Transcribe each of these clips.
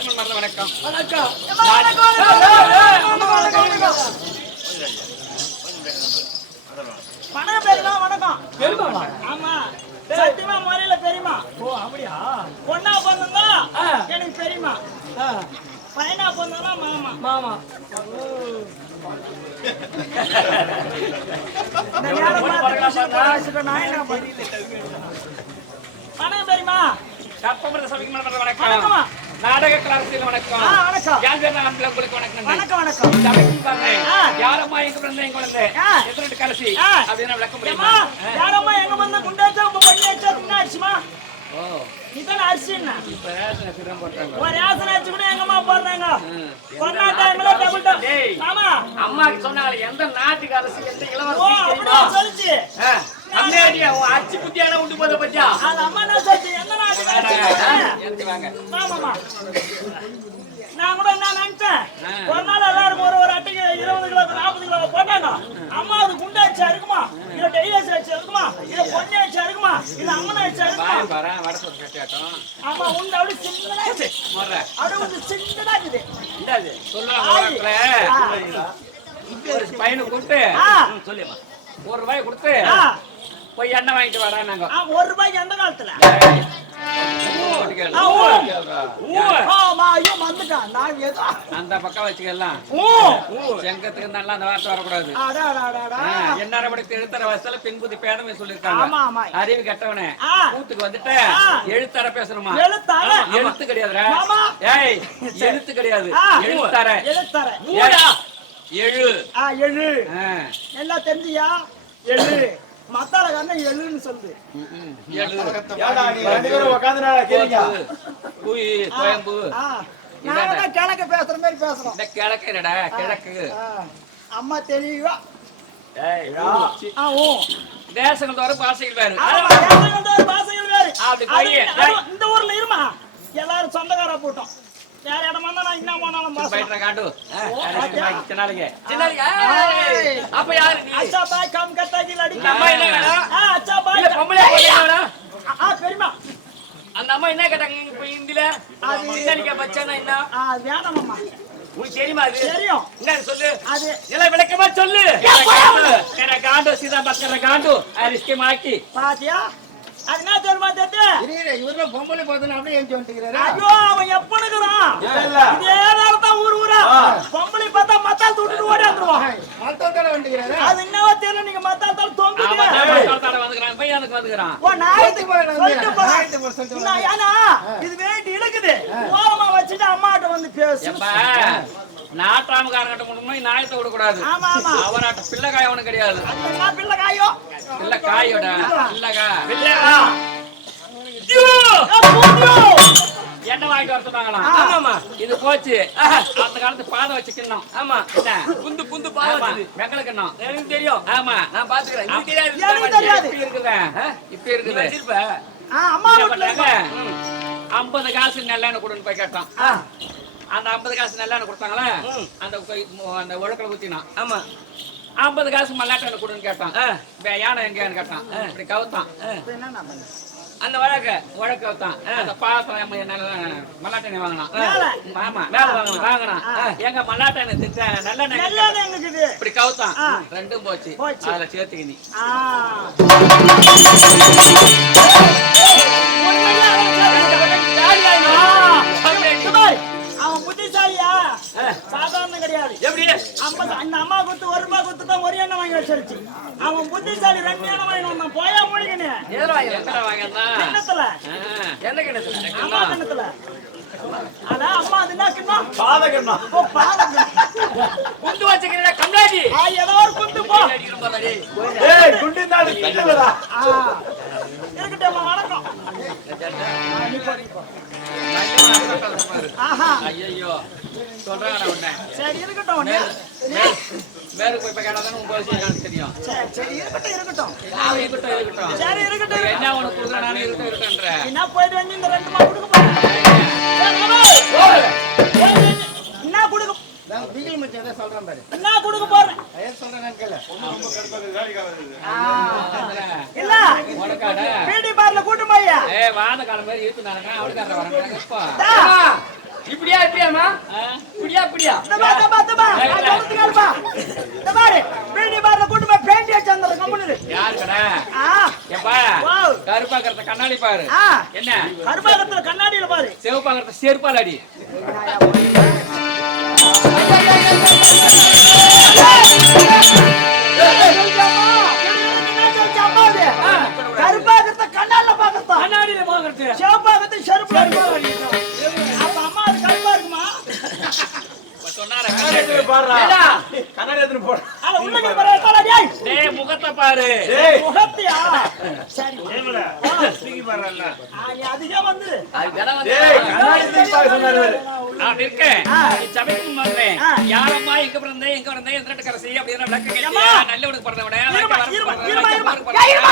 வணக்கம் வணக்கம். வணக்கம் பெரியமா, வணக்கம். பெரியமாவா? ஆமா, சத்தியமா முறையில பெரியமா. ஓ அப்படியா? பொண்ணா பிறந்தா எனக்கு பெரியமா, ஆ, பையனா பிறந்தா மாமா. மாமா. இந்த நேரம் பார்த்து விஷயம் பேசிட்டு நான் என்ன பண்ண? வணக்கம் பெரியமா. கற்பமிருத சபைக்கு வணக்கம் வணக்கம்மா. நாடக கலாரசியில் வணக்கம் வணக்கம். யார் பேர் நான் உங்களுக்கு வணக்கம் வணக்கம் வணக்கம். சபைக்கு பாருங்க யாரம்மா எங்க பிறந்த எங்க குழந்தை எத்தனை கலசி அப்படின்னு விளக்கம் முடியுமா? யாரம்மா எங்க வந்தா குண்டாச்சா உங்க பண்ணி வச்சா முன்னாடிச்சுமா? ஓ இதான் அரிசி என்ன? இப்ப ரேஷன் சிரம் போட்டாங்க ஒரு ரேஷன் அரிசி கூட எங்கம்மா போடுறாங்க? கொரோனா டைம்ல டபுள் டபுள். டேய் ஆமா. அம்மாக்கு சொன்னாங்க எந்த நாட்டுக்கு அரசு எந்த ஓ இளவரசி அப்படியே சொல்லுச்சு. அம்மையாடியா உன் அச்சு குட்டியான உண்டு போத பத்தியா அது அம்மா என்ன சொல்லுச்சு? எந்த நாட்டுக்கு அரிசி? எடுத்துவாங்க ஆமாமா. நான் கூட என்ன நினைச்சேன், ஒரு நாள் எல்லாரும் ஒரு அட்டைக்கு 20 கிலோ 40 கிலோ போட்டாங்க. அம்மா அது குண்டாச்சு இருக்குமா, இல்ல டெய்லர்ஸ் அடிச்சு இருக்குமா, இல்ல பொண்ணு அடிச்சு இருக்குமா, இல்ல அம்மன் அடிச்சு இருக்குமா? பாரு வட சொல்ல கேட்டாட்டோம் ஆமா உண்டு அப்படி சின்னதா இருக்கு. மொற அது வந்து சின்னதா இருக்குது. இந்தாது சொல்லுவாங்க ஒரு பையனை கூப்பிட்டு சொல்லுமா ₹1 கொடுத்து போய் எண்ணெய் வாங்கிட்டு வரா நாங்க ₹1 எந்த காலத்துல? அந்த பக்கம் வச்சுக்கலாம் செங்கத்துக்கு நல்லா அந்த வார்த்தை வரக்கூடாது என்ன படத்து எழுத்தர வயசுல பெண்புதி பேதமே சொல்லிருக்காங்க அறிவு கெட்டவனே கூத்துக்கு வந்துட்டு எழுத்தர பேசணுமா? எழுத்து கிடையாதுடா. ஏய் எழுத்து கிடையாது எழுத்தர எழு எழு எல்லாம் தெரிஞ்சியா? எழு மத்தால கண்ண எழுன்னு சொல்லு. கிழக்கு பேசுற மாதிரி பேசணும். கிழக்கு என்னடா கிழக்கு அம்மா தெளிவா தேசங்கள் வர பாசைகள் வேறு பாசைகள் வேறு. இந்த ஊர்ல இருமா எல்லாரும் சொந்தக்காரா போட்டோம். யார் இடமா நான் என்ன போனாலும் காட்டு அப்ப யாரு அச்சா பாய் கம் கட்டாக்கில் அடி அச்சா பாய் பெரியமா அந்த அம்மா என்ன கேட்டாங்க இப்ப இந்தில அது பச்சானா என்ன வேணாமம்மா உனக்கு தெரியுமா? அது தெரியும். என்ன சொல்லு அது எல்லாம் விளக்கமா சொல்லு. காண்டு சீதா பக்கற காண்டு அரிஸ்கே மாக்கி பாத்தியா? அது என்ன தெரியுமா? தட்டு இவரு பொம்பளை பார்த்தா அப்படியே ஏஞ்சி வந்துக்கிறாரு. ஐயோ அவன் எப்பனுக்குறான் இதே நேரத்தான் ஊரா பொம்பளை பார்த்தா மத்தால் தூக்கிட்டு ஓடி வந்துருவான். மத்தால் வந்துக்கிறாரு. அது என்னவோ தெரியல. நீங்க மத்தால் தால் தொங்குது வந்துக்கிறான் பையனுக்கு வந்துக்கிறான். ஓ நாயத்துக்கு சொல்லிட்டு போறேன். ஏன்னா இது வேண்டி இழுக்குது. ஓரமா வச்சுட்டு அம்மாட்ட வந்து பேசு. நாட்டாமக்காரங்கிட்ட மட்டும் நாயத்தை விடக்கூடாது. அவனாட்ட பிள்ளைக்காய் அவனு கிடையாது. பிள்ளைக்காயோ பிள்ளைக்காயோட பிள்ளைகா என்ன வாங்கிட்டு வர சொன்னாங்களாம். ஆமாமா இது போச்சு. அந்த காலத்து பாதை வச்சுக்கணும். ஆமா குந்து குந்து பாதை வெங்கலக்கணும். எனக்கு தெரியும். ஆமா நான் பாத்துக்கிறேன். இப்ப இருக்குது இப்ப இருக்குது. அம்மா 50 காசு நல்லெண்ணெய் கொடுன்னு போய் கேட்டான். அந்த 50 காசு நல்லெண்ணெய் கொடுத்தாங்களா அந்த உழக்கல ஊத்தினான். ஆமா 50 காசு மல்லாட்டை கொடுன்னு கேட்டான். யானை எங்கன்னு கேட்டான். இப்படி கவுத்தான். அந்த உழக்க வைத்தான். அந்த பாசம் மல்லாட்டை வாங்கினான். ஆமா மேல வாங்கினான். எங்க மல்லாட்டை நல்லெண்ணெய் இப்படி கவுத்தான். ரெண்டும் போச்சு. அதுல சேர்த்துக்க நீ அவன் புத்திசாலியா? சாதாரண கிடையாது. எப்படி அந்த அம்மா கொடுத்து ₹1 கொடுத்து தான் ஒரு எண்ணெய் வாங்கி வச்சிருச்சு. அவன் புத்திசாலி 2 எண்ணெய் வாங்கி வந்தான். போயா மூலிகனே கிண்ணத்துல என்ன கிணத்துல அம்மா கிண்ணத்துல அதான் அம்மா அது என்ன கிண்ணம்? பாதகண்ணா. ஓ பாதகம் குண்டு வச்சுக்கிறேன் கம்லாஜி. ஏதோ ஒரு குண்டு போ. ஏய் குண்டு தாடி கிண்டலடா. இருக்கட்டும் வணக்கம். ஐயோ சொல்றாங்கடா உன்னை. சரி இருக்கட்டும் உன்னை. வேருக்கு போய் கேட்டாதான் உங்களுக்கு தெரியும். சரி இருக்கட்டும் இருக்கட்டும். இருக்கட்டும். சரி இருக்கட்டும். என்ன உனக்கு கொடுக்குற நானே இருக்கேன்ற. என்ன போயிட்டு வந்து இந்த 2 மாசம் கொடுக்க போறேன். என்ன கொடுக்க நான் பிகில் மச்சான் ஏதோ சொல்றேன் பாரு. என்ன கொடுக்க போறேன்? ஏன் சொல்றேன்னு கேளு. ரொம்ப கடுப்பாகுது காலிக்காவது. இல்ல உனக்காடா பிடி பார்ல கூட்டு போய்யா. வாத காலம் மாதிரி இருக்கு நானே அவளுக்கார வரேன். இப்படியா இப்படியாமா ஆ? இப்படியா இப்படியா யாரு கடை? ஏப்பா, கருப்பாக்கறத கண்ணாடி பாரு. என்ன கருப்பாக்கத்துல கண்ணாடியில பாரு. சிவப்பாக்கறத செருப்பால் அடி. கருப்பாக்கத்தை கண்ணாடியில பாக்கறதா? கண்ணாடியில பாக்குறது சிவப்பாக்கத்தை செருப்புல அடி. அப்ப அம்மா அது கருப்பா இருக்குமா? இப்ப சொன்னாரே, கண்ணாடி எடுத்துட்டு பாருடா. ஏடா? கண்ணாடி எடுத்துட்டு போடா. அட உள்ளங்க பாரு தல டேய். டேய் முகத்தை பாரு. டேய், முகத்தியா? சரி. ஏமல, தூக்கி பாருடா. நீ அதிகமா வந்து. அது ஜனம் வந்து டேய், கண்ணாடி தூக்கி பாக்க சொன்னாரு இவரு. நான் இருக்கேன். நீ சபைக்கு வந்தேன். யாரம்மா எங்க பிறந்தேன் எங்க வந்தேன் எந்த கரசி அப்படினா விளக்க கேட்டியா? நல்லவனுக்கு பிறந்தவனே இருமா, எனக்கு இருமா, வரது இருமா, இருமா. பிறந்தவனே. ஏய், இருமா.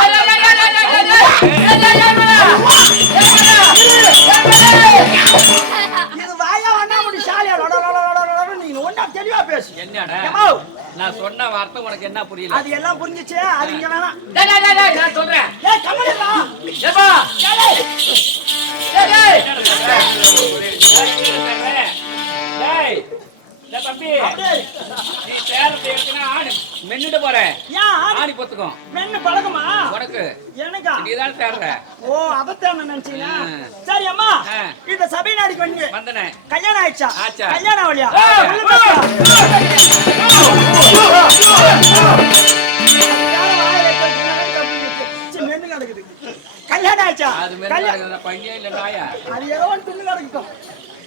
இது வாயா அண்ணா முடி சாலியா நீங்க ஒண்ணா தெளிவா பேசு. என்னடா ஏம்மா, நான் சொன்ன வார்த்தை உனக்கு என்ன புரியல? அது எல்லாம் புரிஞ்சிச்சு. அது இங்க வேணாம். டேய் டேய் டேய் நான் சொல்றேன் ஏய் கமலா. ஏப்பா டேய் டேய் டேய் டேய் டேய் தம்பி, டேய். நீ தேரத்தை எடுத்துனா ஆணி மென்னுட்டு போற. ஏன் ஆணி பொத்துக்கும் மென்னு பழக்கமா? உனக்கு. எனக்கா? நீதான் தேர்ற. ஓ அதத்தான் நினைச்சீங்களா? ம். சரி அம்மா, ஆ. இந்த சபை நாடிக்கு வந்து வந்தனே. கல்யாணம் ஆயிடுச்சா? ஆச்சா. கல்யாணம் ஆகலையா? ஏய். உள்ள பாத்தியா? மென்னு கிடக்குது. கல்யாணம் ஆயிடுச்சா? அது மென்னு கிடக்குது. பையன் இல்ல நாயா? அது ஏதோ ஒன்று தின்னு கிடக்கட்டும்.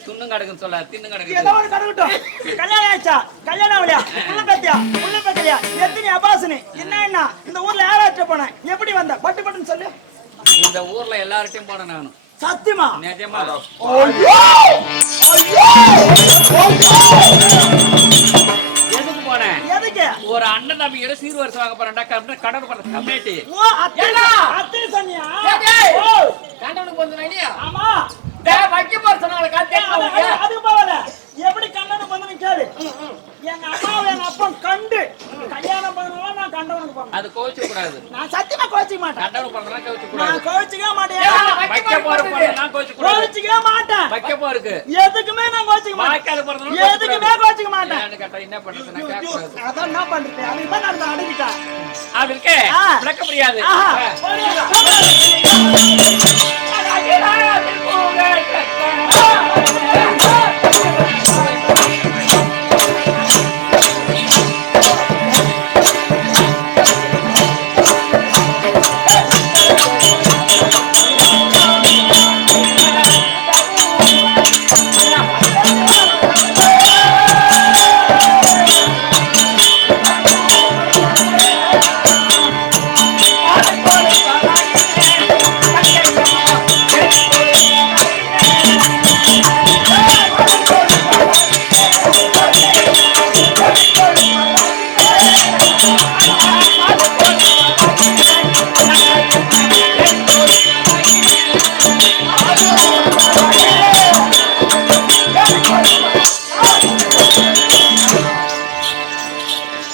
துண்ணும் கிடக்குன்னு சொல்ல தின்னு ஏதோ கிடக்குது. ஒன்று கிடக்கட்டும். கல்யாணம் ஆயிடுச்சா? கல்யாணம் ஆகலையா? உள்ள பாத்தியா? உள்ள பாத்தியா? எத்தனை அபாசனி? என்ன இந்த ஊர்ல யாராச்சும் போனேன்? எப்படி வந்த? பட்டு பட்டுன்னு சொல்லு. இந்த ஊர்ல எல்லார்ட்டையும் போனேன் நானும். சத்தியமா? நிஜமா. ஐயோ! ஐயோ! எதுக்கு போனேன்? எதுக்கு? ஒரு அண்ணன் தம்பியோட சீர்வரிசை வாங்க போறேன்டா. கடன் பண்ற கம்யூனிட்டி. ஓ அத்தை ஏண்டா? அத்தை சொன்னியா? டேய், டேய். ஓ கண்டவனுக்கு வந்து இல்லையா ஆமா. டேய் வைக்க போற சொன்னாங்க காத்தே அது போல எப்படி கண்டவனுக்கு பண்ணணும் கேளு. எங்க அம்மாவை எங்க அப்பா கண்டு கல்யாணம் பண்ணலாம். நான் கண்டவனுக்கு பண்ணேன். அது கோவிச்சு கூடாது. நான் சத்தியமா கோச்சிக்க மாட்டேன். கண்டவன் பண்றதா கோவிச்சு நான் கூடாது. கோச்சிக்கவே மாட்டேன். வைக்க போற நான் கோவிச்சு கூடாது. கோச்சிக்கவே மாட்டேன். வைக்க போருக்கு. எதுக்குமே நான் கோச்சிக்க மாட்டேன். வாய்க்கால போறதுனால எதுக்குமே கோச்சிக்க மாட்டேன். ஏன்னு கேட்டா என்ன பண்றது? நான் கேட்கக்கூடாது. அதான் என்ன பண்றது? அதுக்கு தான் நான் அடிக்கிட்டேன். அப்படி இருக்கே ஆ. விளக்க முடியாது. ஆஹா.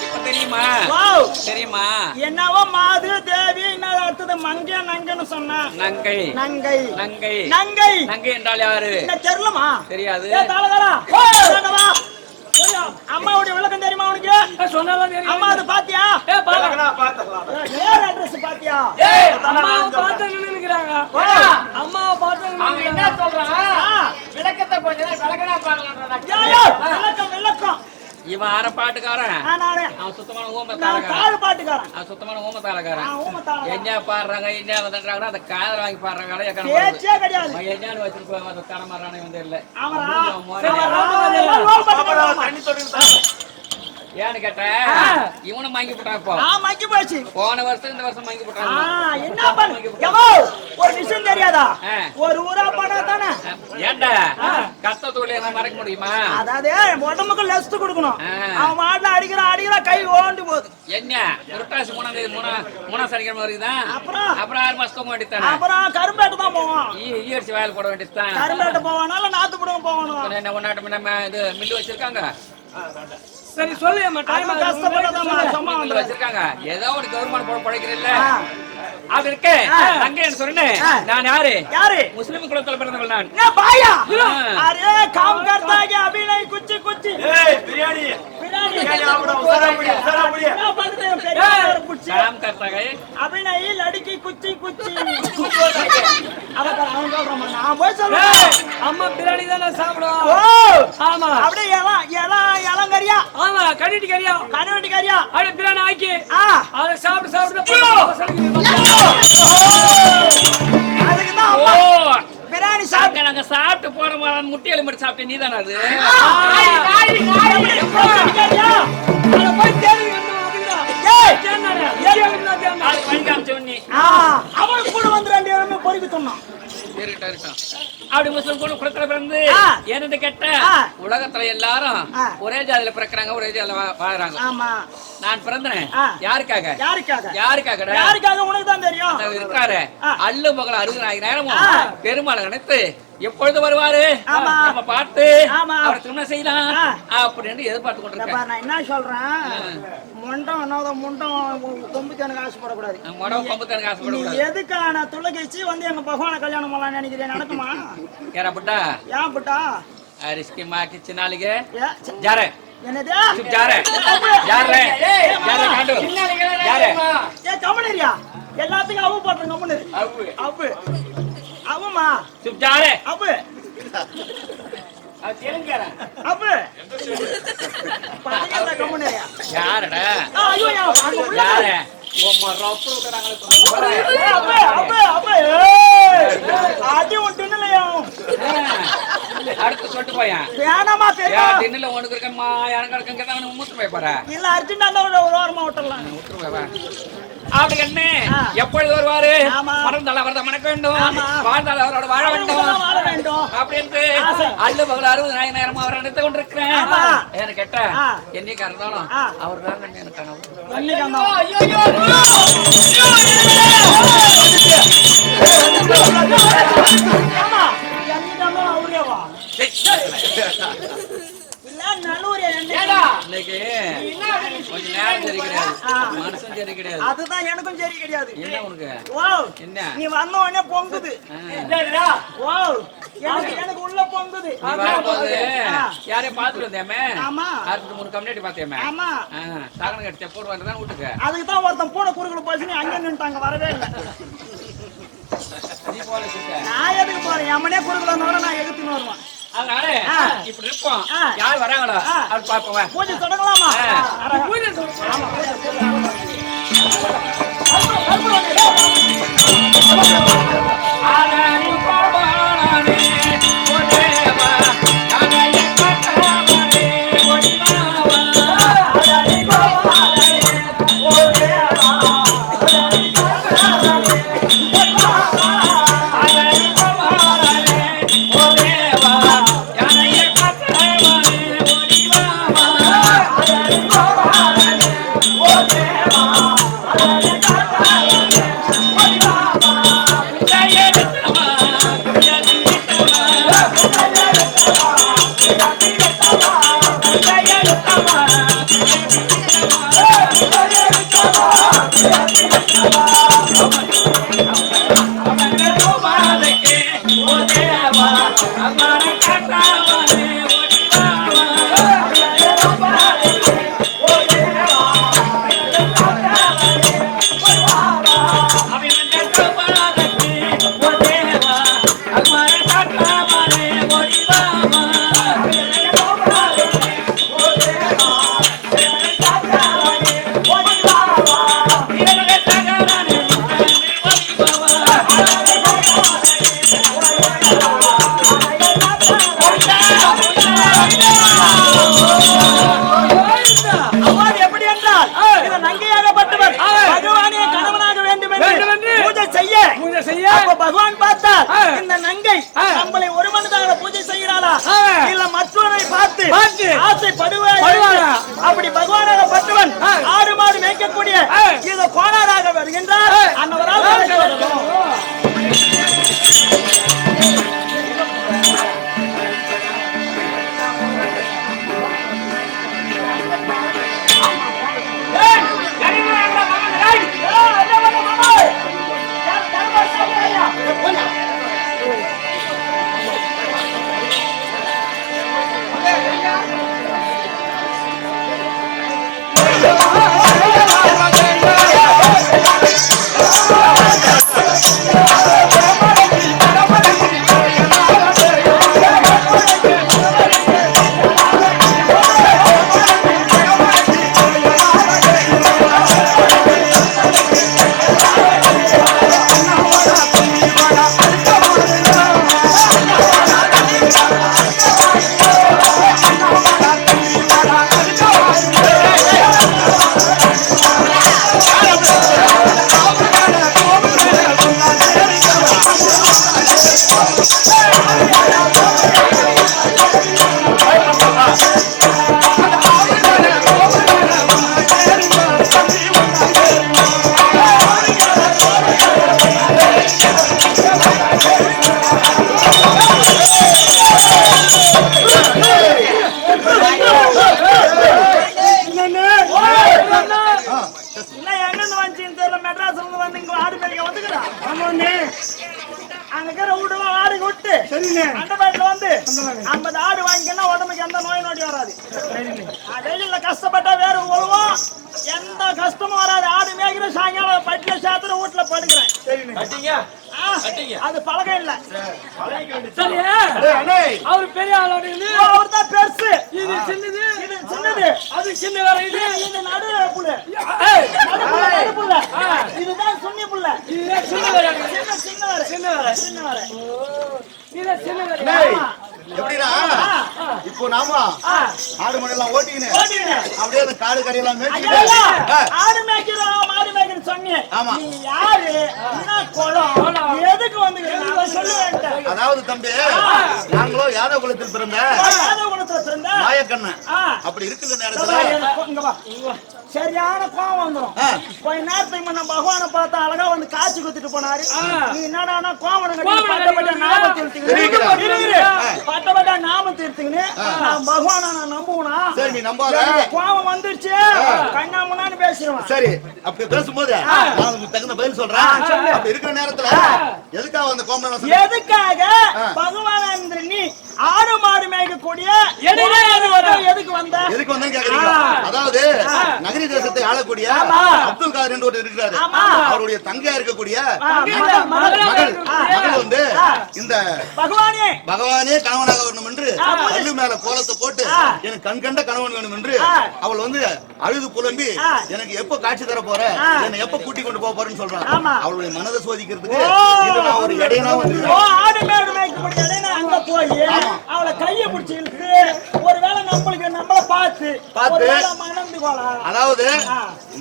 இப்ப தெரியுமா? வாவ். தெரியுமா? என்னவோ மாது தேவி இன்னொரு அடுத்தது மங்கை நங்கன்னு சொன்னா. நங்கை நங்கை நங்கை நங்கை நங்கை என்றால் யாரு? என்ன தெரியலமா? தெரியாது. ஏ தாளதாரா வா. அம்மாவுடைய விளக்கம் தெரியுமா உனக்கு? சொன்னாலும் தெரியும் அம்மா அது பாத்தியா? பழகுனா பாத்துக்கலாம். நேர் அட்ரஸ் பாத்தியா? ஏய் அம்மாவை பார்த்து நின்னுக்கிறாங்க அம்மாவை பார்த்து அவன் என்ன சொல்றான்? ஆ. விளக்கத்தை கொஞ்சம் விளக்கனா பாக்கலாம்டா. யா, யா, விளக்கம் விளக்கம். இவன் அரை பாட்டுக்காரன். நானே அவன் சுத்தமான நான் ஊமத்தாளக்காரன். கால் பாட்டுக்காரன். அவன் சுத்தமான ஊமத்தாளக்காரன். ஊமத்தாளம். என்ன பாடுறாங்க என்ன வந்துடுறாங்கன்னா அந்த காதல் வாங்கி பாடுறாங்க பேச்சே கிடையாது. என்னன்னு வச்சிருப்பாங்க அந்த தரமாறானே வந்து இல்ல. அவரா? மோரே. அவரா? ரோல் பாட்டு தண்ணி தொட்டு ஏன்னு கேட்ட இவனும் வாங்கி போட்டான் இப்போ. மங்கி போச்சு. போன வருஷம் இந்த வருஷம் வாங்கி போட்டான். என்ன பண்ணு? எவோ ஒரு விஷயம் தெரியாதா? ஆ. ஒரு ஊரா போனா தானே. ஏன்டா கத்த தோழி என்ன மறைக்க முடியுமா? அதாவது உடம்புக்கு லெஸ்ட் கொடுக்கணும். ஆ. அவன் மாட்டுல அடிக்கிற கை ஓண்டு போகுது. என்ன புரட்டாசி மூணா சனிக்கிழமை வருதுதா? அப்புறம்? அப்புறம் 6 மாசத்துக்கு வேண்டியதானே? அப்புறம் கரும்பேட்டு தான் போவான். ஈயடிச்சு வயல் போட வேண்டியதுதான். கரும்பேட்டு போவானால நாத்து புடுங்க போவானு. என்ன ஒன்னாட்டு நம்ம இது மில்லு வச்சிருக்காங்க. சரி சொல்லு அம்மா டைம் கஷ்டப்படாதான் சும்மா மில்லு வந்து வச்சிருக்காங்க. ஏதோ ஒரு கவர்மெண்ட் போட பழைக்கிறல்ல. அப்படி இருக்க அங்க என்ன சொன்னேன் நான் யாரு யாரு முஸ்லிம் குலத்துல பிறந்தவள் நான் என்ன பாயா அரே काम करता है अभिनय कुछ कुछ ஏய் பிரியாணி பிரியாணி ஆவடா உசாரா புடி क्या बात है पेरियार कुछ काम करता है अभिनय लड़की कुछ कुछ அவ அவன் சொல்றான் நான் போய் சொல்றேன் அம்மா பிரியாணி தான சாப்பிடுவோம் ஓ ஆமா அப்படியே இளங்கரியா ஆமா கடிட்டு கறியா கனவட்டிக்கரியா அப்படியே பிரியாணி ஆக்கி அத சாப்பிட்டு அதுக்கு தான் ஓ பிரியாணி சாப்பிட்டு நாங்க சாப்பிட்டு போற மாதிரி முட்டி எலும்பு சாப்பிட்டு நீ தானே அது போய் தேடி அது பஞ்சாம் சொன்னி அவன் கூட வந்து 2 பேருமே பொறுக்கி சொன்னான் அப்படி முஸ்லிம் குலத்துல பிறந்து என்னது கேட்ட உலகத்துல எல்லாரும் ஒரே ஜாதியில பிறக்கிறாங்க ஒரே ஜாதியில வாழறாங்க ஆமா நான் பிறந்தேன் யாருக்காக யாருக்காக யாருக்காக யாருக்காக உனக்கு தான் தெரியும் இருக்காரு அல்லு மகள் 60,000 பெருமாள் நினைத்து எப்பொழுது வருவாரு நம்ம பார்த்து அவரை திரும்ப செய்யலாம் அப்படின்னு எதிர்பார்த்து கொண்டிருக்கேன். நான் என்ன சொல்றேன் முண்டம் கொம்புக்கு எனக்கு ஆசைப்படக்கூடாது. கொம்புக்கு ஆசைப்படக்கூடாது. எதுக்கான தொலைகைச்சி வந்து எங்க பகவான கல்யாணம் பண்ணலாம் நினைக்கிறேன் நடக்குமா? ஏரா புட்டா ஏன் புட்டா அரிஸ்கி மாக்கி சின்னாலிಗೆ ஜாரே என்னது சுப் ஜாரே ஜாரே ஜாரே காண்டு ஜாரே ஏ கமனரியா எல்லாத்துக்கும் அவு போட்றங்க கமனரி அவு அவுமா சுப் ஜாரே அவு தெலுங்கற அவு பாத்தீங்களா கமனரியா யாரடா ஐயோ யாரே ஓமா ரோப்பு உடறாங்களே அவு ஆடி ஒண்ணுலையா அடுத்து சொல்லிட்டு போயா வேணாமா பெரிய தின்னல உனக்கு இருக்கமா யாரங்க இருக்கங்க தான் மூத்து போய் பாரு இல்ல அர்ஜென்ட்டா அந்த ஒரு ஓரமா விட்டுறலாம் விட்டு போய் வா அப்படி என்ன எப்பொழுது வருவாரு மறந்தால அவரை மணக்க வேண்டும் வாழ்ந்தால அவரோட வாழ வேண்டும் அப்படின்ட்டு அல்ல பகல் 60,000 அவரை நினைத்து கொண்டிருக்கிறேன் என்ன கேட்ட என்னைக்கு இருந்தாலும் அவர் தான் நினைக்கிறாங்க அதுதான் எனக்கும் சரி கிடையாது. என்ன நீ வந்த உடனே பொங்குது எனக்கு உள்ள பொங்குது யாரையும் பாத்துட்டு வந்தேமே ஆமா 3 கம்யூனிட்டி பார்த்தேமே ஆமா தாகன கட்டி போட்டு வந்துதான் வீட்டுக்கு அதுக்கு தான் ஒருத்தன் பூனை குறுக்குல போச்சு அங்க நின்னுட்டாங்க வரவே இல்லை நான் எதுக்கு போறேன் எம்மனே குறுக்குல வந்தவரை நான் எதுக்குன்னு வருவேன் அதனால இப்படி இருப்போம் யார் வராங்களோ அது பார்ப்போம் பூஜை தொடங்கலாமா பூஜை பகவான் பார்த்தா இந்த நங்கை நம்மளை ஒரு மனதாக பூஜை செய்யறாளா இல்ல மற்றவரை பார்த்து ஆசைப்படுவாரா அப்படி பகவானாக பட்டவன் ஆடு மாடு மேய்க்கக்கூடிய இது கோணாராக வருகின்றார் அன்னவராக வெயில்ல கஷ்டப்பட்டா வேற உழவும் எந்த கஷ்டமும் வராது. ஆடு மேய்க்கிற சாயங்காலம் பட்டில சாத்திர வீட்டுல படுக்கிறேன். அது பழகம் இல்ல. சரியா அவரு பெரிய ஆளோட அவர் தான் பெருசு. இது சின்னது இது சின்னது. அது சின்ன வேற இது இது நடு புள்ள. ஏய் நடு புள்ள. இதுதான் சுன்னி புள்ள. இது சின்ன வேற சின்ன வர. இது சின்ன வேற. எப்படின்னா இப்போ நாம ஆடு மணி எல்லாம் ஓட்டிக்கினு அப்படியே அந்த காடு கடையெல்லாம் ஆடு மேய்க்கிறோம் மாடு மேய்க்கிற சொன்னீங்க. ஆமா. நீ யாரு என்ன குளம் எதுக்கு வந்து சொல்லுவேன். அதாவது தம்பி நாங்களும் யாதவ குலத்தில் பிறந்த மாயக்கண்ணன் அப்படி இருக்கிற நேரத்துல சரியான கோவம் வந்துடும். கொஞ்ச நேரத்துக்கு முன்ன பகவானை பார்த்தா அழகா வந்து காட்சி குத்திட்டு போனாரு. நீ என்னடா கோவம் பட்டப்பட்ட நாம தீர்த்துக்கின்னு நான் பகவான நான் நம்புவனா? சரி நீ நம்பாத. கோவம் வந்துருச்சு கண்ணா முன்னான்னு பேசிடுவேன். சரி அப்படி பேசும்போது நான் தகுந்த பதில் சொல்றேன். அப்படி இருக்கிற நேரத்துல எதுக்காக அந்த கோமணம் எதுக்காக பகவான் நீ ஆடு மாடு மேய்க்கக்கூடிய எதுக்கு வந்தேன்னு கேக்குறீங்க? அதாவது நகரி தேசத்தை ஆளக்கூடிய அப்துல் காதர் என்று ஒருத்தர் இருக்கிறாரு. அவருடைய தங்கையா இருக்கக்கூடிய மகள் வந்து இந்த பகவானே கணவனாக வரணும் என்று கல்லு மேல கோலத்தை போட்டு எனக்கு கண் கண்ட கணவன் வேணும் என்று அவள் வந்து அழுது புலம்பி எனக்கு எப்ப காட்சி தர போற, என்னை எப்ப கூட்டி கொண்டு போக போறேன்னு சொல்றான். அவளுடைய மனதை சோதிக்கிறதுக்கு நான் ஒரு இடையனா வந்து அங்க போய் அவளை கைய பிடிச்சி இழுத்து ஒருவேளை நம்மள பார்த்து மணந்து போலாம். அதாவது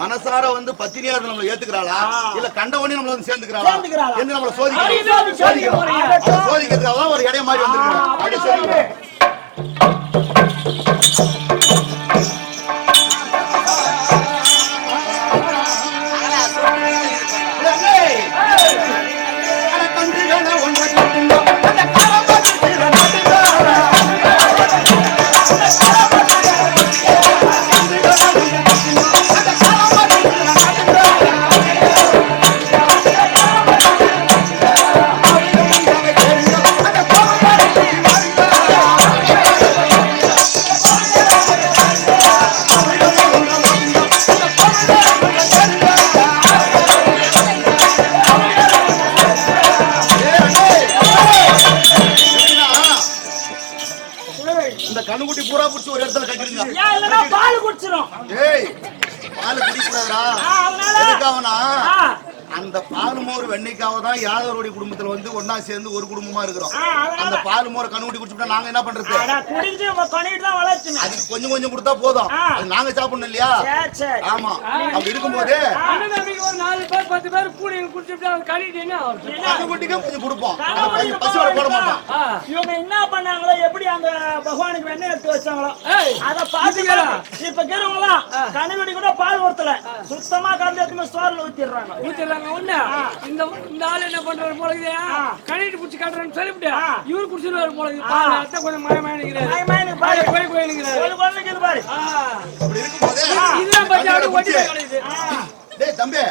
மனசார வந்து பத்தினியா நம்மள ஏத்துக்கிறாளா இல்ல கண்டவனே நம்மள வந்து சேர்ந்துக்கிறாளா என்று நம்மள சோதிக்கிறதுக்காக ஒரு இடைய மாதிரி வந்திருக்கோம். அப்படி சொல்லுங்க. அந்த பால் மோர் வெண்ணைக்காக தான் யாதவருடைய குடும்பத்துல வந்து ஒன்னா சேர்ந்து ஒரு குடும்பமா இருக்கிறோம். அந்த பால் மோர் கண்ணுக்குட்டி குடிச்சுட்டா நாங்க என்ன பண்றது? அதுக்கு கொஞ்சம் கொஞ்சம் கொடுத்தா போதும், அது நாங்க சாப்பிடணும் இல்லையா? ஆமா. அப்படி இருக்கும்போது ஒரு 4 பேர் 10 பேர் கூடி குடிச்சுட்டா கண்ணுக்குட்டிக்கு கொஞ்சம் கொடுப்போம், பசுவோட போட மாட்டோம். இவங்க என்ன பண்ணாங்களோ எப்படி அந்த பகவானுக்கு வெண்ணெய் எடுத்து வச்சாங்களோ அத பாத்துக்கலாம். இப்ப கேறவங்களா கண்ணுக்குட்டி கூட பால் ஊத்தல, சுத்தமா கறந்து எடுத்து ஸ்டோர்ல ஊத்திடுறாங்க. இந்த ஆள் என்ன பண்றாரு போல கணிட்டு புடிச்சு காட்டுறேன்னு சொல்லிவிட்டு இவரு குடிச்சிருவாரு போல பால் கொஞ்சம் மயமாயினுங்கிறாரு பாரு. இதுதான் பஞ்சாடு ஓட்டி கிடையாது. டேய் தம்பி,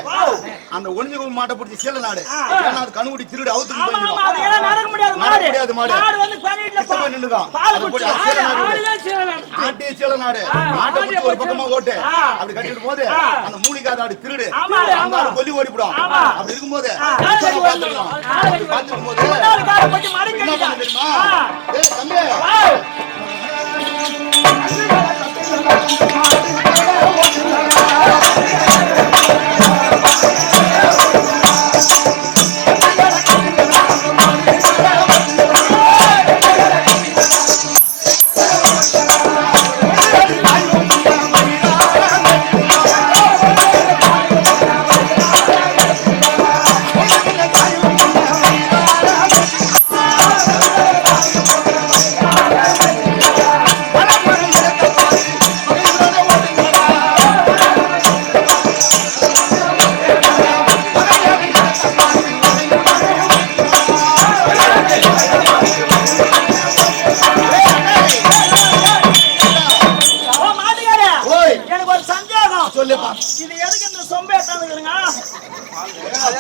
அந்த ஒளிஞ்ச மாட்டை பிடிச்சி சேல நாடு ஏன்னா அது கண்ணுக்குட்டி திருடு அவுத்துக்கு போயிடும். நடக்க முடியாது மாடு மாடு வந்து பனிட்ல நின்னுடும். பால் குடிச்சு ஆட்டே சேல நாடு மாட்டை பிடிச்சி ஒரு பக்கமா ஓட்டு அப்படி கட்டிட்டு போது அந்த மூலிகாத ஆடு திருடு அந்த ஆடு கொல்லி ஓடிடும். அப்படி இருக்கும்போது பாத்துக்கும் போது தெரியுமா? டேய் தம்பி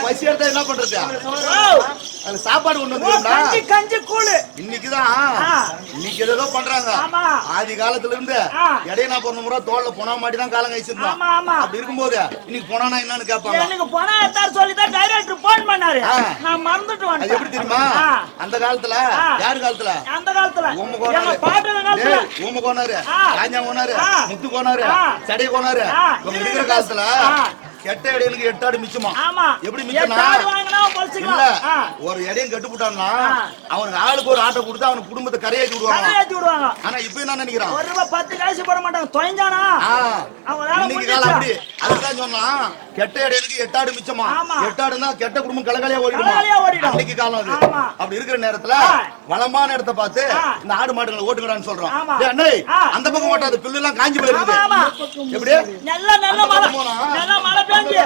பசி எடுத்தா என்ன பண்றது? அது சாப்பாடு கொண்டு வந்துருந்தா கஞ்சி கஞ்சி கூழு இன்னைக்குதான் இன்னைக்கு ஏதோ பண்றாங்க. ஆதி காலத்துல இருந்து இடையினா போன முறை தோல்ல போனா மாட்டி தான் காலம் கழிச்சிருந்தோம். அப்படி இருக்கும்போது இன்னைக்கு போனா என்னன்னு கேட்பாங்க. எனக்கு போனா எடுத்தாரு சொல்லிதான் டைரக்டர் போன் பண்ணாரு. நான் மறந்துட்டு வந்தேன். அது எப்படி தெரியுமா? அந்த காலத்துல யாரு காலத்துல? அந்த காலத்துல எங்க பாட்டு காலத்துல ஊம கோனாரு, காஞ்சா கோனாரு, முத்து கோனாரு, சடை கோனாரு இவங்க இருக்கிற காலத்துல கெட்ட இடையனுக்கு 8 ஆடு மிச்சமா. எப்படி மிச்சம்னா இல்ல ஒரு இடையன் கெட்டு போட்டான்னா அவனுக்கு ஆளுக்கு ஒரு ஆட்டை கொடுத்து அவனுக்கு குடும்பத்தை கரையாக்கி விடுவாங்க. ஆனா இப்ப என்ன நினைக்கிறான்? 1 ரூபாய் 10 காசு போட மாட்டாங்க. தொலைஞ்சானா இன்னைக்கு காலம் அப்படி. அதுதான் சொன்னா கெட்ட இடையனுக்கு 8 ஆடு மிச்சமா. 8 ஆடுனா கெட்ட குடும்பம் கலகலையா ஓடிடுமா. இன்னைக்கு காலம் அது. அப்படி இருக்கிற நேரத்துல வளமான இடத்தை பார்த்து இந்த ஆடு மாடுகளை ஓட்டுங்கடான்னு சொல்றோம். அந்த பக்கம் ஓட்டாது, பில்லு எல்லாம் காஞ்சி போயிருக்குது. எப்படி நல்ல நல்ல மழை நல்ல மழை பெஞ்சு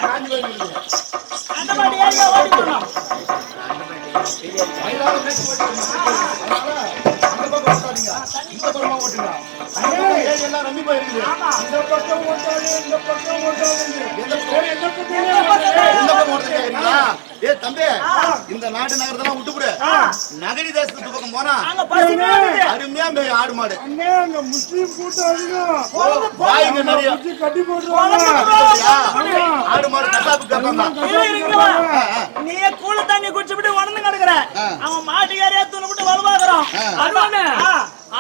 அந்த மாதிரி ஏரியா ஓடிக்கணும். இந்த பக்கமா ஓட்டுங்க. எல்லாம் நம்பி போயிருக்குது. இந்த பக்கம் ஓட்டாது, இந்த பக்கம் ஓட்டாது. ஏ தம்பி, இந்த நாட்டு நகரத்தெல்லாம் விட்டுவிடு. நகரி தேசத்துக்கு பக்கம் போனா அருமையா ஆடு மாடு. முஸ்லீம் கூட்டம் வாய்ங்க நிறைய கட்டி போட்டுருவாங்க. ஆடு மாடு கட்டாப்பு கேட்பாங்க. நீ கூழ தண்ணி குடிச்சுட்டு உடனே கிடக்குற. அவன் மாட்டுக்காரியா தூண விட்டு வலுவாக்குறான். அதுவானே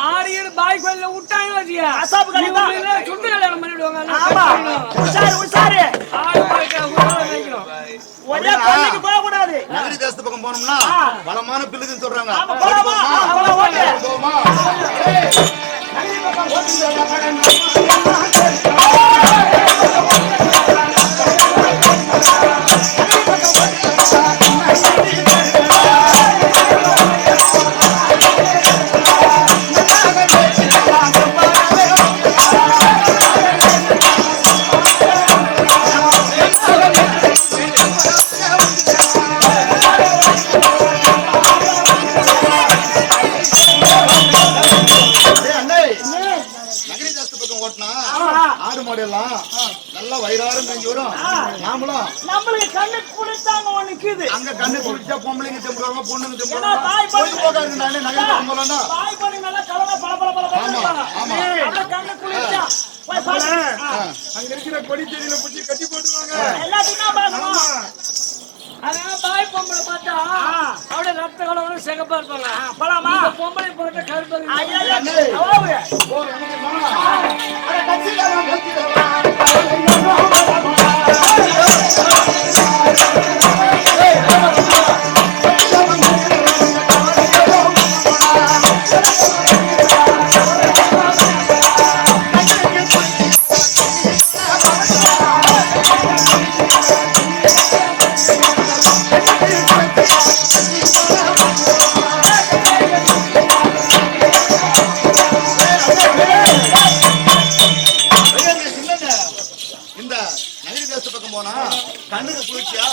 6 பாய் கோயில விட்டாங்க வச்சியா அசாப்பு கடிதா சுட்டு கல்யாணம் பண்ணிடுவாங்க. ஆமா உஷாரு உஷாரு. ஆடு பாய்க்க ஊரால வைக்கணும். ஒரே பொண்ணுக்கு போக கூடாது. நகரி தேசத்து பக்கம் போனோம்னா பலமான பில்லுன்னு சொல்றாங்க. ஆமா போலாமா? அவள ஓட்டு. போமா. நகரி பக்கம் ஓட்டுங்க. ஆடு மாடு எல்லாம் நல்லா வயிறாரம் கஞ்சி வரும். நம்மளுக்கு கண்ணு குளிச்சாங்க ஒண்ணு இருக்குது. அங்க கண்ணு குளிச்சா பொம்பளைங்க தெம்புறாங்க, பொண்ணுங்க தெம்புறாங்க. போகாது நானே நகை போறேன்னா பாய் பண்ணி நல்லா கலரா பல பல பல பல. ஆமா அந்த கண்ணு குளிச்சா போய் பாரு. அங்க இருக்கிற கொடி செடியில புடிச்சு கட்டி போடுவாங்க. எல்லாத்தையும் பார்க்கணும். அதான் பாய் பொம்பளை பார்த்தா அப்படியே ரத்த கலவரம் சிகப்பா இருப்பாங்க. போலாமா? பொம்பளை போட்ட கருப்பு. கண்ணுக்கு குளிர்ச்சியா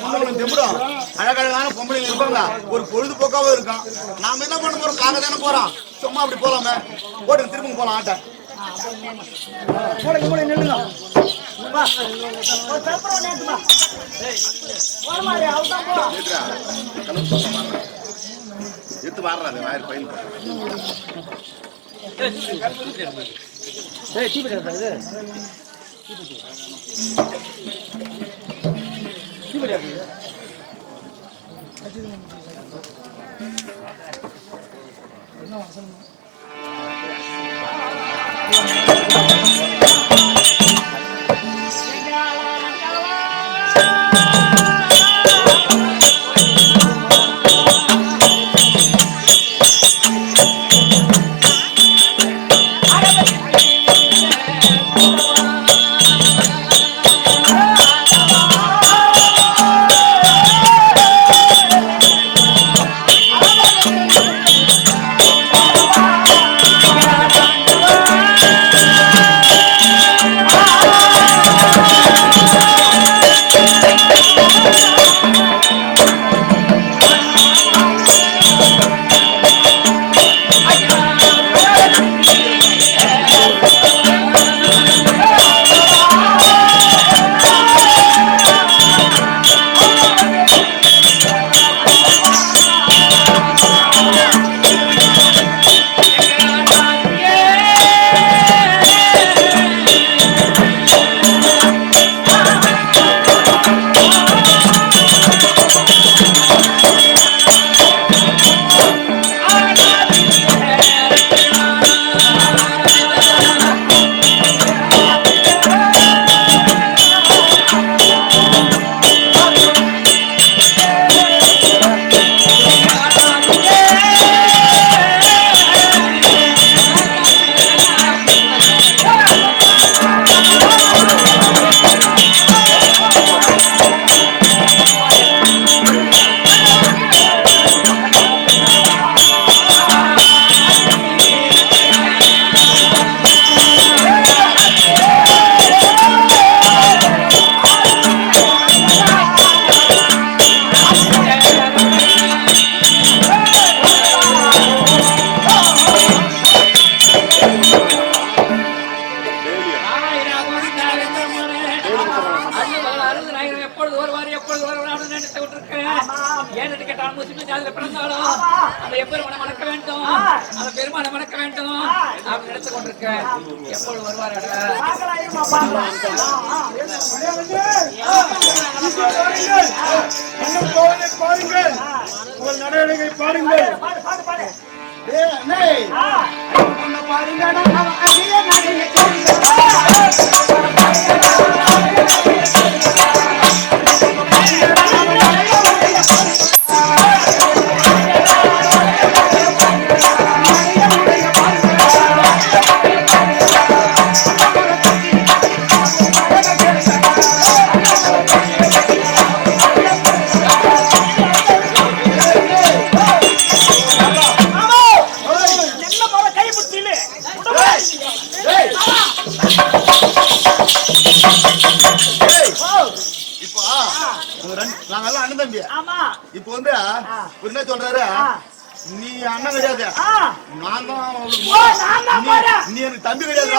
பொண்ணுங்களும் தெம்புடும், அழகழகான பொம்பளைங்க இருப்பாங்க, ஒரு பொழுதுபோக்காவும் இருக்கும். நாம என்ன பண்ண போறோம்? பார்க்க தானே போறோம். சும்மா அப்படி போலாமே, போட்டு திரும்ப போலாம். ஆட்டை எடுத்து மாறுறாரு ஆயிரம் பையன். முஸ்லிம் ஜாதியில பிறந்தாலும் அந்த எப்பெருமானை வணக்க வேண்டும், அந்த பெருமானை வணக்க வேண்டும் அப்படி நினைத்து கொண்டிருக்கேன். எப்பொழுது வருவாரடா? பாருங்கள், உங்கள் நடவடிக்கை பாருங்கள். நாங்கெல்லாம் அண்ணன் தம்பி. இப்ப வந்து என்ன சொல்றாரு, நீ அண்ணன் கிடையாது, நான் தான். நீ எனக்கு தம்பி கிடையாது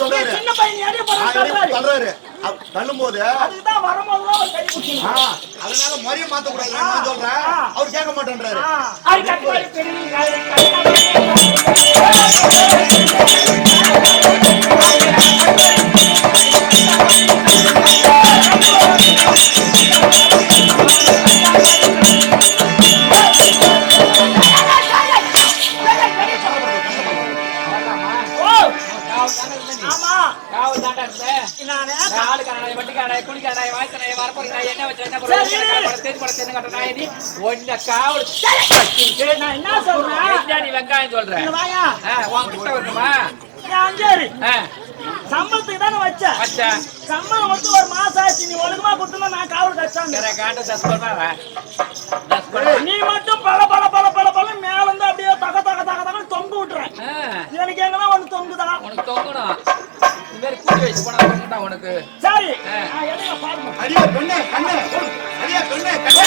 சொல்றாரு. தள்ளும் போது அதனால மரியம் மாத்த கூடாது நான் சொல்றேன். அவர் கேட்க மாட்டேன்றாரு. வெங்காயம் சொல்றேன் சம்பளத்துக்கு தானே வச்சேன். சம்பளம் வந்து ஒரு மாசம் ஆச்சு. நீ ஒழுங்கமா கொடுத்தா நான் காவல் கச்சாங்க. நீ மட்டும் பல பல பல பல பல மேல இருந்து அப்படியே தக தக தக தக தொங்க விட்டுறேன். எனக்கு எங்கன்னா ஒண்ணு தொங்குதா? உனக்கு தொங்கணும். உனக்கு சரி அடியா பெண்ணே கண்ணே, அடியா பெண்ணே கண்ணே.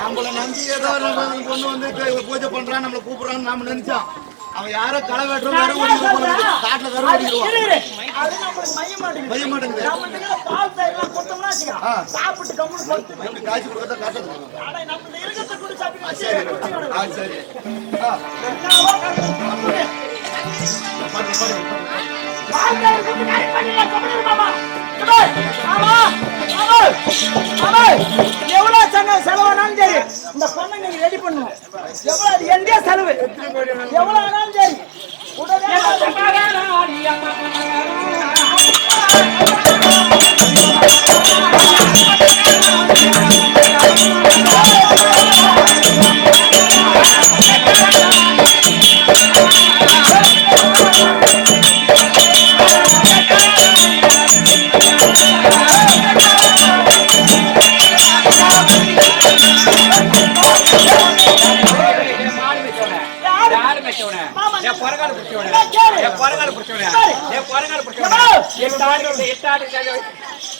நம்மள நம்பி ஏதோ பொண்ணு வந்து பூஜை பண்றான், நம்மள கூப்பிடுறான்னு நாம நினைச்சோம். அவன் யாரோ களை வெட்டுறோம், காட்டுல கரு ஓடிடுவான். மைய மாட்டேங்குது. சாப்பிட்டு கம்முன்னு காய்ச்சி கொடுக்கறத காட்டுறது. சரி சரி எவ்வளவு செலவானாலும் சரி இந்த பொண்ணை நீங்க ரெடி பண்ணுவோம். எவ்வளவு எந்த செலவு எவ்வளவு ஆனாலும் சரி உடனே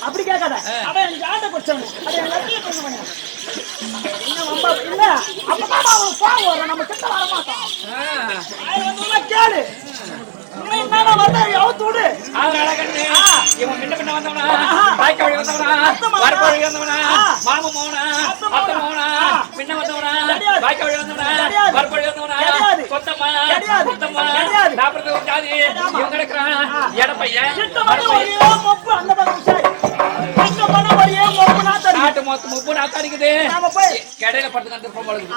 அப்படி கேட்காத. அவன் ஆட்டை குடிச்சவன் நம்ம கிட்ட வர மாட்டான். கேளு அவுத்துடு. இவன் பின்ன பின்ன வந்தவனா, தாய்க்காவடி வந்தவனா, வரப்பாடி வந்தவனா, மாமு மோனா, அத்தை மோனா, பின்ன வந்தவனா, தாய்க்காவடி வந்தவனா, வரப்பாடி வந்தவனா, கொத்தம்மா, கொத்தம்மா, 40 ஜாதி இவன் கிடக்குறான். எடப்பையன் மொப்பு அந்த பக்கம் மொப்பு நான் ஆட்டு மொத்தம் 30 அத்தாடிக்குது. நாம போய் கடையில படுத்து கண்டு போம்பளுக்கு.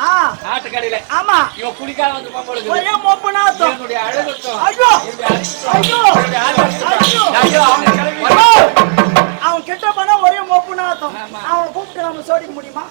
ஆட்டு கடையில. ஆமா. இவன் குடிக்காத வந்து போம்பளுக்கு. ஒரே மொப்பு நாத்தம். என்னுடைய அழகுக்கும். ஐயோ. ஐயோ. ஐயோ. அவன் கிட்ட போனா ஒரே மொப்பு நாத்தம். அவன் கூப்பிட்டு நம்ம சோடிக்க முடியுமா?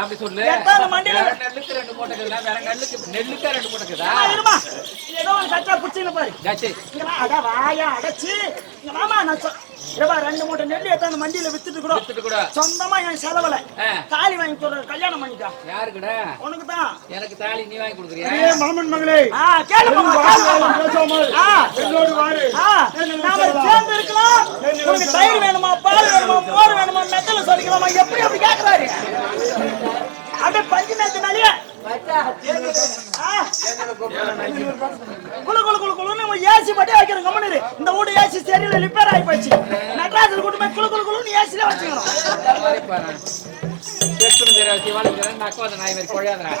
அப்படி சொல்லு. நெல்லுக்கு 2 மூட்டை இருக்குதா? ஏதோ ஒரு கட்டா புடிச்சுன்னு பாரு. அட வாயா அடைச்சு. மாமா நான் 2 மூட்டை நெல்லு எத்தாந்து மண்டியில வித்துட்டு கூட சொந்தமா என் செலவுல தாலி வாங்கி தர கல்யாணம் பண்ணிட்டா. யாருக்குடா? உனக்கு தான். எனக்கு தாலி நீ வாங்கி கொடுக்குறியா? மாமன் மகளே. கேளு மாமா. என்னோடு வாரு. நாம சேர்ந்து இருக்கலாம். உனக்கு தயிர் வேணுமா, பால் வேணுமா, மோர் வேணுமா, மெத்தல சொல்லிக்கலாமா? எப்படி அப்படி கேக்குறாரு? அப்படியே பஞ்சு நேரத்தினாலே குளு குளு குளு குளுன்னு ஏசி மட்டும் வைக்கிற கம்மனு. இந்த வீடு ஏசி சரியில்லை, ரிப்பேர் ஆகி போச்சு. மெட்ராஸில் கூட்டு போய் குளு குளு குளுன்னு ஏசில வச்சுக்கணும். நாய் மாதிரி குழையாதரா.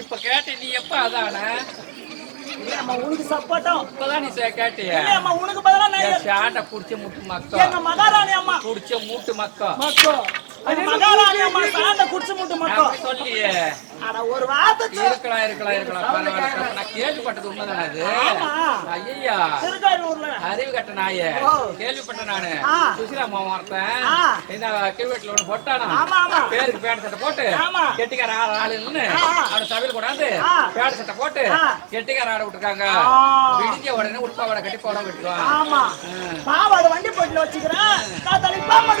இப்ப கேட்ட நீ எப்ப அதான உனக்கு சப்போர்ட்டும் இப்பதான் நீ கேட்டியா? உனக்கு பதிலா நான் சாண்ட குடிச்ச மூட்டு மக்கா. எங்க மகாராணி அம்மா குடிச்ச மூட்டு மக்கா. மகாராணி அம்மா சாண்ட குடிச்ச மூட்டு மக்கா சொல்லியே. அட ஒரு வார்த்தை இருக்கலாம் பரவாயில்ல. நான் கேள்விப்பட்டது உண்மைதானே அது? ஐயா அறிவு கட்ட நாயே கேள்விப்பட்ட நானு. சுசிலா மாமா ஒருத்தன் இந்த கீழ்வீட்டுல ஒண்ணு போட்டானா பேருக்கு பேண்ட் சட்டை போட்டு கெட்டிக்கார ஆளு அவனை சபையில் கொண்டாந்து பேண்ட் சட்டை போட்டு கெட்டிக்கார ஆட விட்டுருக்காங்க. விடிஞ்ச உடனே உட்பா வடை கட்டி போட விட்டுருவான். ஆமா வண்டி போட்டுல வச்சுக்கிறேன். ஆமா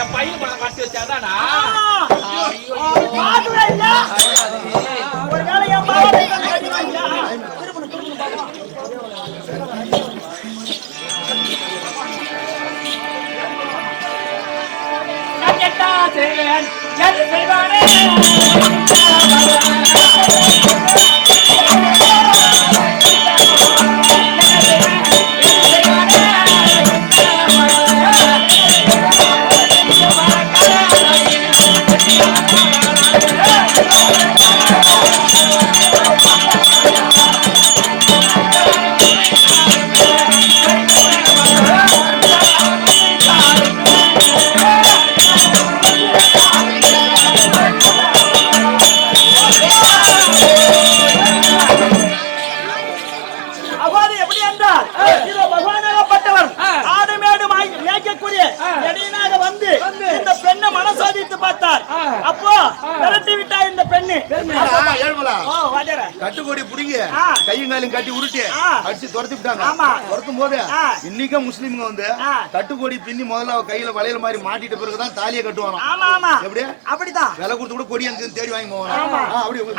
என் பையன் பண்ண மாட்டி வச்சாதானா? ஒரு வேலை என் பாவத்தை செய்வானே. கட்டுக்கோடி புடிங்க கையும் காலையும் கட்டி உருட்டி அடிச்சு துரத்தி விட்டாங்க. துரத்தும் போது இன்னைக்கும் முஸ்லீம்ங்க வந்து கட்டுக்கோடி பின்னி முதல்ல கையில வளையல மாதிரி மாட்டிட்ட பிறகுதான் தாலியை கட்டுவாங்க. எப்படி அப்படிதான் விலை கொடுத்து கூட கொடி அங்க தேடி வாங்கி போவாங்க.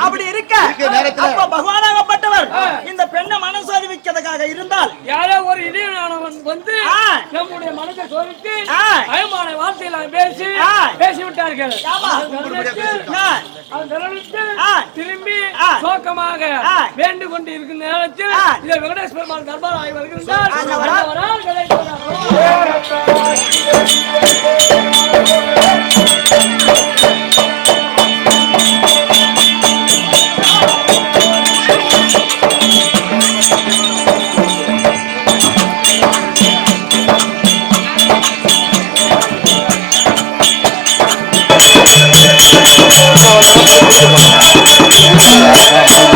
அப்படி இருக்க நேரத்துல பகவானாகப்பட்டவர் இந்த பெண்ணை மனசாதி வைக்கிறதுக்காக இருந்தால் யாரோ ஒரு இடையானவன் வந்து நம்முடைய மனதை சோதித்து அயமான வார்த்தையில பேசி விட்டார்கள். திரும்பி சோக்கமாக வேண்டு கொண்டு இருக்கும் நேரத்தில் இதை வெங்கடேஸ்வரர் தர்பார் ஆய்வு வருகின்றார். ஆ